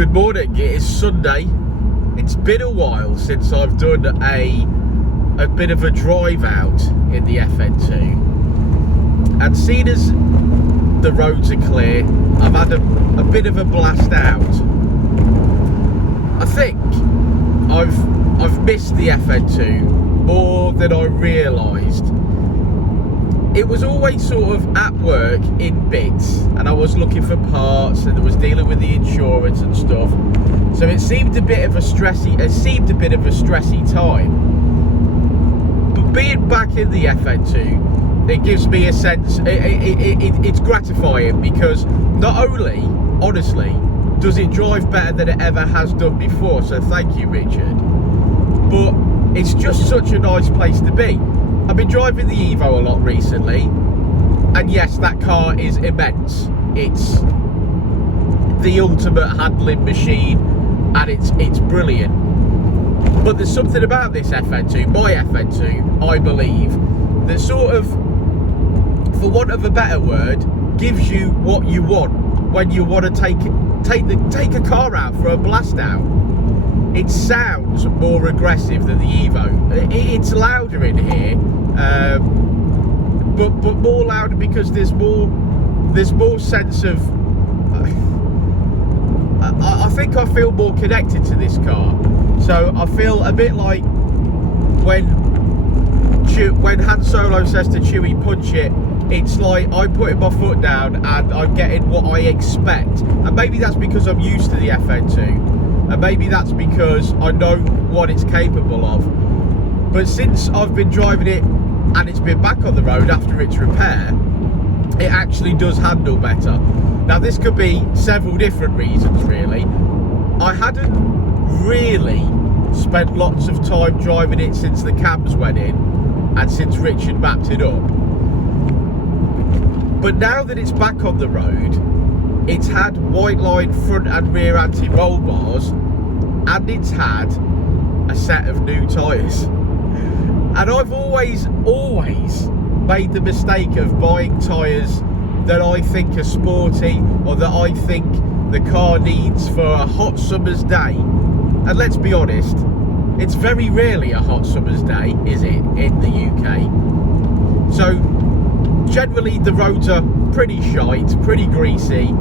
Good morning, it is Sunday. It's been a while since I've done a bit of a drive out in the FN2, and seeing as the roads are clear, I've had a bit of a blast out. I think I've missed the FN2 more than I realised. It was always sort of at work in bits, and I was looking for parts, and I was dealing with the insurance and stuff. So it seemed a bit of a stressy time. But being back in the FN2, it gives me a sense. It's gratifying because not only, honestly, does it drive better than it ever has done before. So thank you, Richard. But it's just such a nice place to be. I've been driving the Evo a lot recently, and yes, that car is immense. It's the ultimate handling machine, and it's brilliant. But there's something about this FN2, my FN2, I believe, that sort of, for want of a better word, gives you what you want when you want to take a car out for a blast out. It sounds more aggressive than the Evo. It's louder in here, but more louder because there's more sense of. I think I feel more connected to this car. So I feel a bit like when Han Solo says to Chewie, "Punch it." It's like I'm putting my foot down and I'm getting what I expect. And maybe that's because I'm used to the FN2. And maybe that's because I know what it's capable of. But since I've been driving it and it's been back on the road after its repair, it actually does handle better. Now this could be several different reasons really. I hadn't really spent lots of time driving it since the cams went in and since Richard mapped it up. But now that it's back on the road, it's had white line front and rear anti-roll bars, and it's had a set of new tyres. And I've always made the mistake of buying tyres that I think are sporty, or that I think the car needs for a hot summer's day. And let's be honest, it's very rarely a hot summer's day, is it, in the UK? So generally the roads are pretty shite, pretty greasy,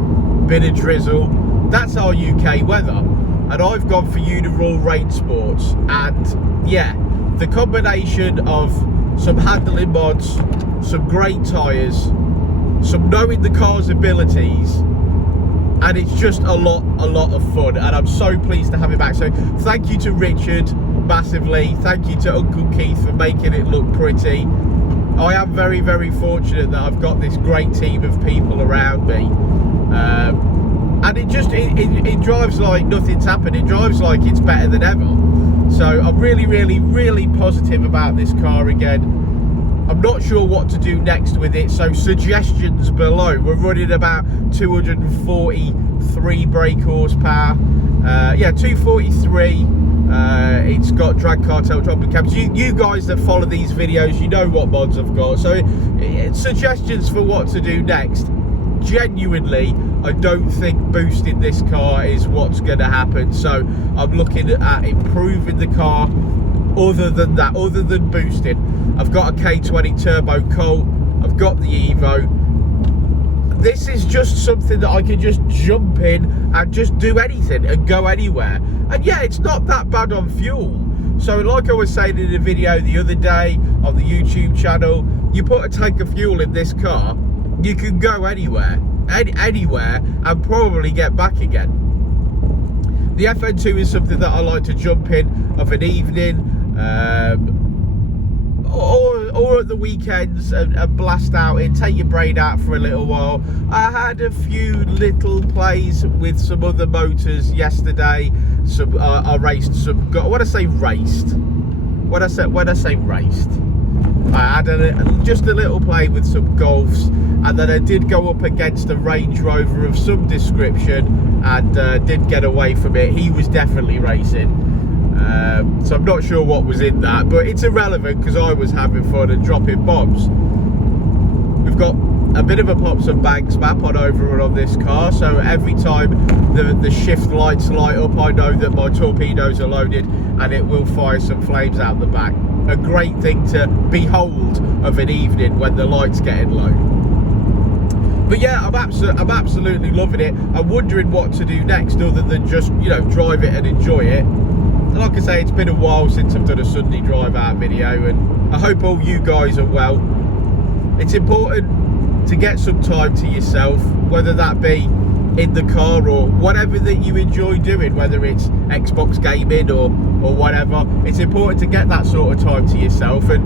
bit of drizzle. That's our UK weather, and I've gone for Uniroyal Rain Sports. And yeah, the combination of some handling mods, some great tyres, some knowing the car's abilities, and it's just a lot of fun, and I'm so pleased to have it back. So thank you to Richard massively, thank you to Uncle Keith for making it look pretty. I am very, very fortunate that I've got this great team of people around me, and it drives like nothing's happened. It drives like it's better than ever. So I'm really, really, really positive about this car again. I'm not sure what to do next with it, so suggestions below. We're running about 243 brake horsepower. Yeah, 243. It's got drag cartel dropping cabs. You guys that follow these videos, you know what mods I've got. So suggestions for what to do next. Genuinely, I don't think boosting this car is what's going to happen. So I'm looking at improving the car. Other than that, other than boosting, I've got a K20 Turbo Colt. I've got the Evo. This is just something that I can just jump in and just do anything and go anywhere. And yeah, it's not that bad on fuel. So like I was saying in a video the other day on the YouTube channel, you put a tank of fuel in this car, you can go anywhere, anywhere, and probably get back again. The FN2 is something that I like to jump in of an evening, or at the weekends and blast out in, take your brain out for a little while. I had a few little plays with some other motors yesterday. I raced some. When I say raced, I had just a little play with some Golfs, and then I did go up against a Range Rover of some description and did get away from it. He was definitely racing. So I'm not sure what was in that, but it's irrelevant because I was having fun and dropping bombs. We've got a bit of a pops and bangs map on overrun on this car, so every time the shift lights light up, I know that my torpedoes are loaded and it will fire some flames out the back. A great thing to behold of an evening when the light's getting low. But yeah, I'm absolutely loving it. I'm wondering what to do next other than just, you know, drive it and enjoy it. Like I say, it's been a while since I've done a Sunday drive out video, and I hope all you guys are well. It's important to get some time to yourself, whether that be in the car or whatever that you enjoy doing, whether it's Xbox gaming or whatever. It's important to get that sort of time to yourself. And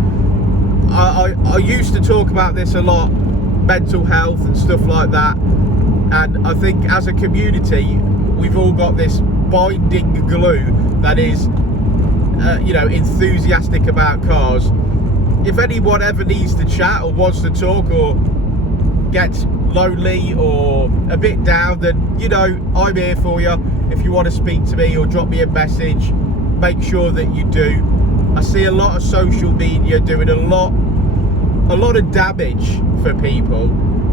I used to talk about this a lot, mental health and stuff like that, and I think as a community we've all got this binding glue that is you know, enthusiastic about cars. If anyone ever needs to chat or wants to talk or gets lonely or a bit down, then, you know, I'm here for you. If you want to speak to me or drop me a message, make sure that you do. I see a lot of social media doing a lot of damage for people,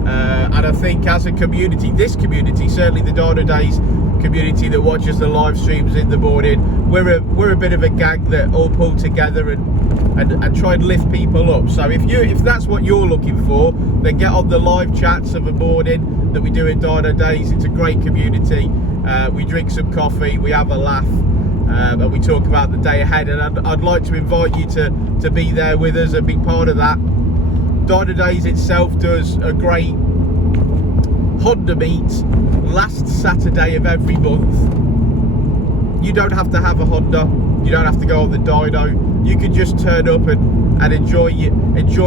and I think as a community, this community, certainly the Dynodaze community that watches the live streams in the morning, we're a bit of a gang that all pull together and try and lift people up. So if that's what you're looking for, then get on the live chats of a morning that we do in Dynodaze. It's a great community. We drink some coffee, we have a laugh, and we talk about the day ahead, and I'd like to invite you to be there with us and be part of that. Dynodaze itself does a great Honda meet last Saturday of every month. You don't have to have a Honda, you don't have to go on the dyno, you can just turn up and enjoy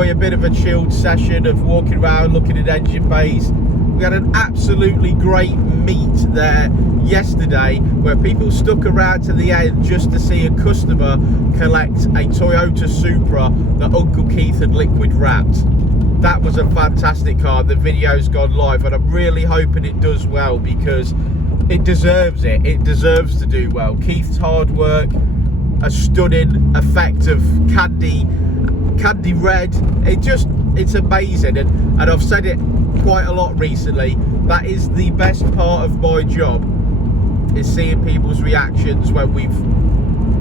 a bit of a chilled session of walking around looking at engine bays. We had an absolutely great meet there yesterday where people stuck around to the end just to see a customer collect a Toyota Supra that Uncle Keith had liquid wrapped. That was a fantastic car. The video's gone live and I'm really hoping it does well because it deserves it. It deserves to do well. Keith's hard work, a stunning effect of candy red. It's amazing, and I've said it quite a lot recently. That is the best part of my job, is seeing people's reactions when we've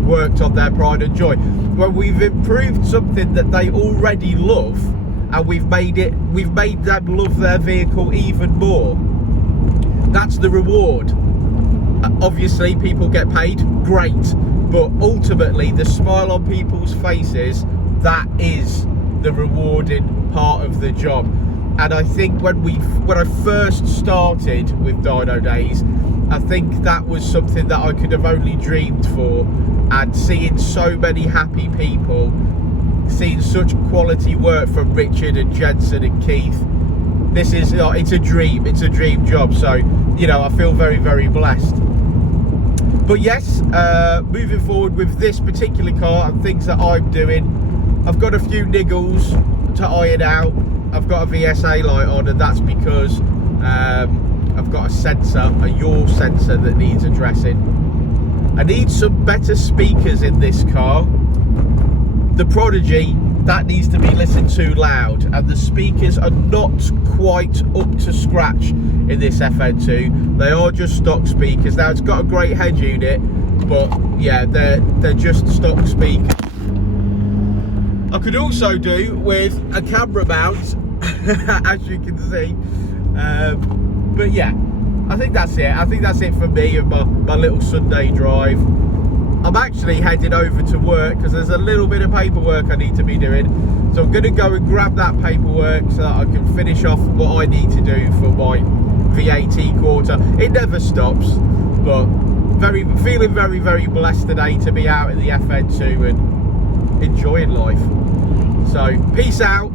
worked on their pride and joy, when we've improved something that they already love, and we've made them love their vehicle even more. That's the reward. Obviously people get paid, great, but ultimately the smile on people's faces, that is the rewarding part of the job. And I think when I first started with Dynodaze, I think that was something that I could have only dreamed for, and seeing so many happy people, seeing such quality work from Richard and Jensen and Keith, it's a dream job. So, you know, I feel very, very blessed. But yes, moving forward with this particular car and things that I'm doing, I've got a few niggles to iron out. I've got a VSA light on, and that's because I've got a yaw sensor that needs addressing. I need some better speakers in this car. The Prodigy, that needs to be listened to loud, and the speakers are not quite up to scratch in this FN2. They are just stock speakers. Now, it's got a great head unit, but yeah, they're just stock speakers. I could also do with a camera mount, as you can see, but yeah, I think that's it. I think that's it for me and my little Sunday drive. I'm actually heading over to work because there's a little bit of paperwork I need to be doing, so I'm going to go and grab that paperwork so that I can finish off what I need to do for my VAT quarter. It never stops, but feeling very, very blessed today to be out in the FN2 and enjoying life. So peace out.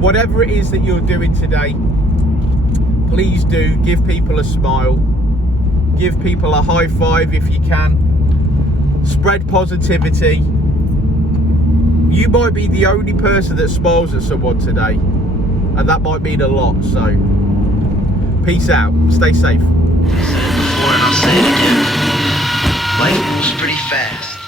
Whatever it is that you're doing today, please do give people a smile, give people a high five if you can, spread positivity. You might be the only person that smiles at someone today, and that might mean a lot. So peace out, stay safe. Before and I'll say it again. Life moves pretty fast.